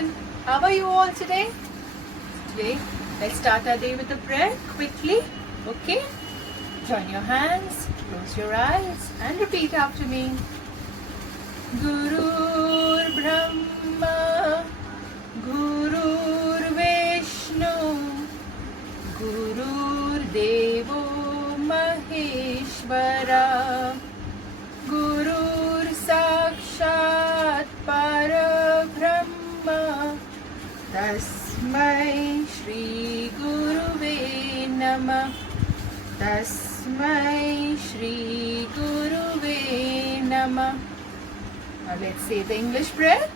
children. How are you all today? Today, let's start our day with a prayer quickly. Okay? Join your hands, close your eyes, and repeat after me. Gurur Brahma, Gurur Vishnu, Gurur Devo Maheshwara, Gurur Sakshat Parabrahma, Tasmai Shri Guruve Namah, Tasmai Shri Guruve Namah. Now let's say the English prayer.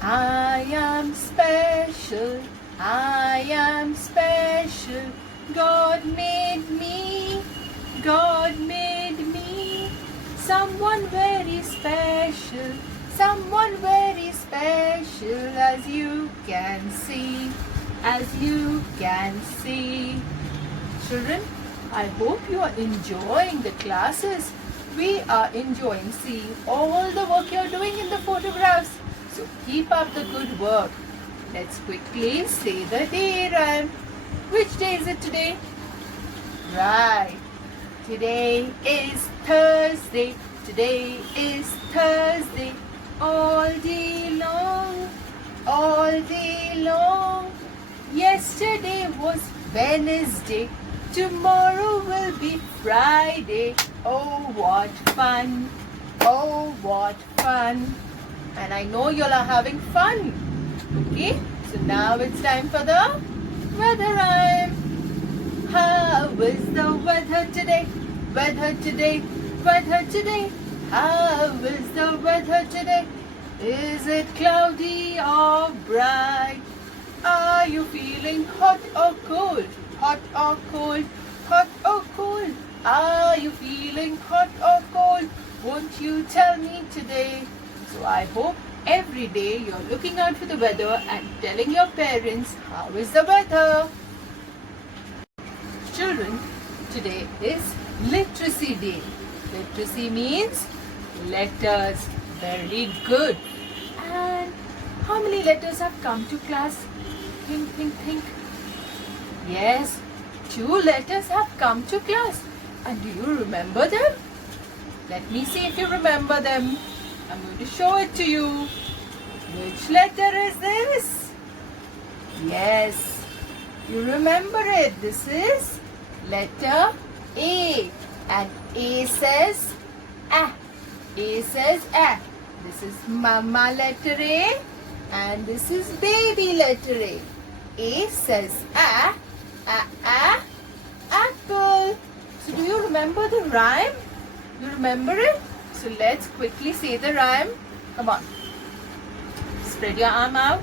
I am special, I am special. God made me, God made me. Someone very special, someone very special, as you can see, as you can see. Children, I hope you are enjoying the classes. We are enjoying seeing all the work you're doing in the photographs. So keep up the good work. Let's quickly say the day rhyme. Which day is it today? Right. Today is Thursday. Today is Thursday. All day long. All day long. Yesterday was Wednesday. Tomorrow will be Friday. Oh, what fun. Oh, what fun. And I know you all are having fun. Okay, so now it's time for the weather rhyme. How is the weather today? Weather today, weather today. How is the weather today? Is it cloudy or bright? Are you feeling hot or cold? Hot or cold? Hot or cold? Are you feeling hot or cold? Won't you tell me today? So I hope every day you're looking out for the weather and telling your parents how is the weather. Children, today is Literacy Day. Literacy means letters. Very good. And how many letters have come to class? Think, think, think. Yes, 2 letters have come to class. And do you remember them? Let me see if you remember them. I'm going to show it to you. Which letter is this? Yes, you remember it. This is letter A. And A says A. A says A. This is mama letter A. And this is baby letter A. A says A. Apple. So do you remember the rhyme? You remember it? So let's quickly say the rhyme. Come on. Spread your arm out.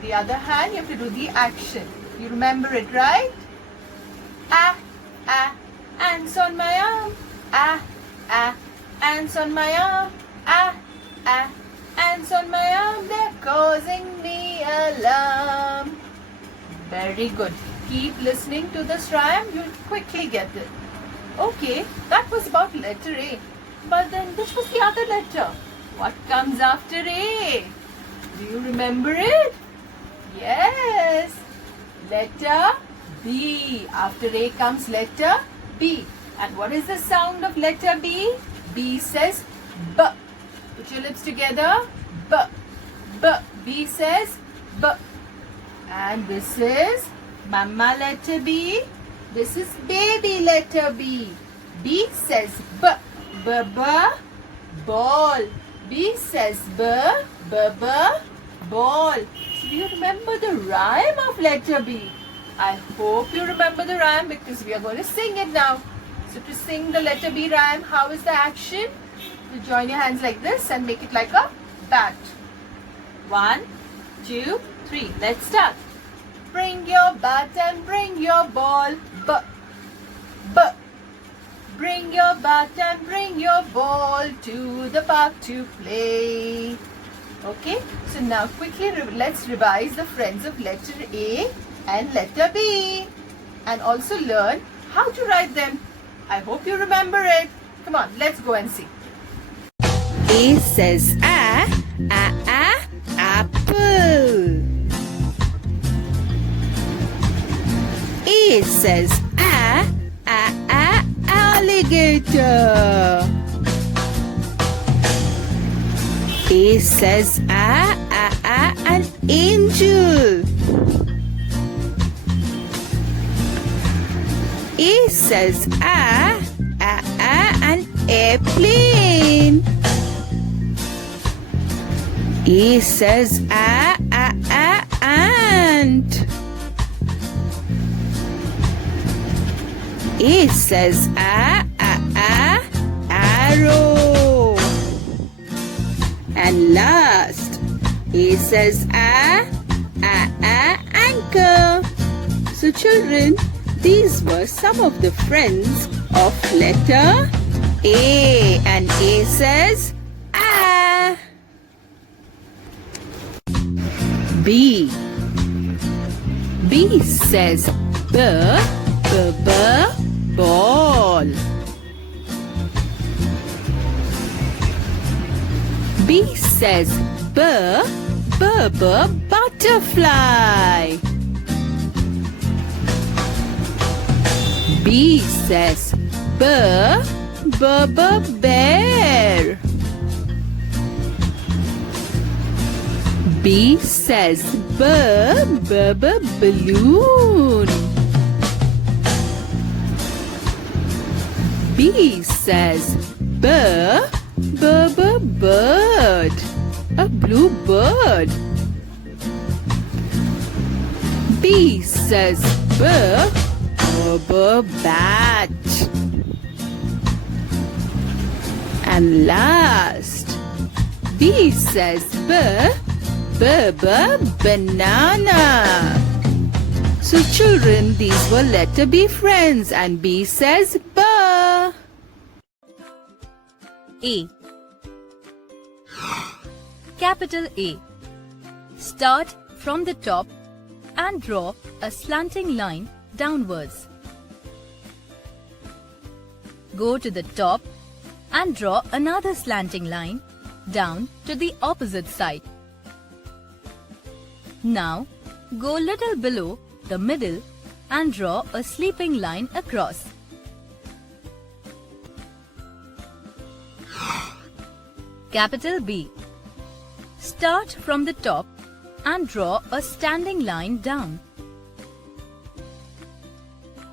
The other hand, you have to do the action. You remember it, right? Ants on my arm. Ants on my arm. Ants on my arm. They're causing me alarm. Very good. Keep listening to this rhyme. You'll quickly get it. Okay, that was about letter A. But then which was the other letter? What comes after A? Do you remember it? Yes. Letter B. After A comes letter B. And what is the sound of letter B? B says B. Put your lips together. B. B. B says B. And this is mama letter B. This is baby letter B. B says B. B. Ball. B says B. B. Ball. So do you remember the rhyme of letter B? I hope you remember the rhyme because we are going to sing it now. So to sing the letter B rhyme, how is the action? You join your hands like this and make it like a bat. 1, 2, 3. Let's start. Bring your bat and bring your ball. B. B. Bring your bat and bring your ball to the park to play. Okay, so now quickly let's revise the friends of letter A and letter B and also learn how to write them. I hope you remember it. Come on, let's go and see. A says apple. A says alligator. A says an angel. A says an airplane. A says ant. A says arrow. And last, A says anchor. So children, these were some of the friends of letter A. And A says a. B. B says ball. B says butterfly. B says bear. B says balloon. B says bird. A blue bird. B says bat. And last, B says banana. So children, these were letter B friends, and B says ba. A. Capital A. Start from the top and draw a slanting line downwards. Go to the top and draw another slanting line down to the opposite side. Now, go little below the middle and draw a sleeping line across. Capital B. Start from the top and draw a standing line down.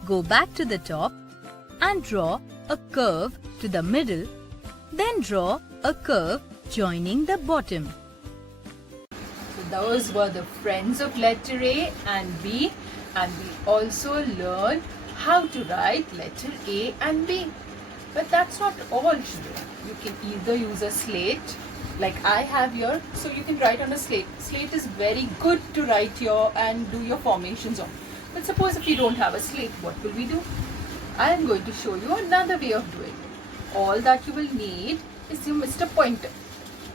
Go back to the top and draw a curve to the middle, then draw a curve joining the bottom. So those were the friends of letter A and B, and we also learned how to write letter A and B. But that's not all, children. You can either use a slate like I have here, so you can write on a slate. Slate is very good to write your and do your formations on. But suppose if you don't have a slate, what will we do? I am going to show you another way of doing it. All that you will need is your Mr. Pointer.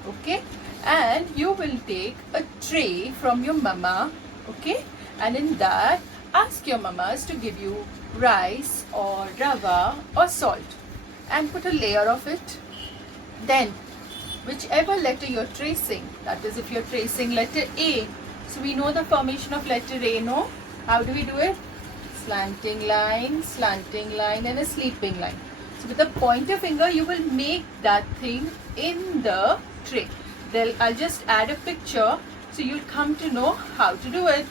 Okay? And you will take a tray from your mama. Okay? And in that, ask your mamas to give you rice or rava or salt. And put a layer of it. Then, whichever letter you're tracing, that is if you're tracing letter A. So we know the formation of letter A, no? How do we do it? Slanting line, and a sleeping line. So with the pointer finger, you will make that thing in the tray. Then I'll just add a picture so you'll come to know how to do it.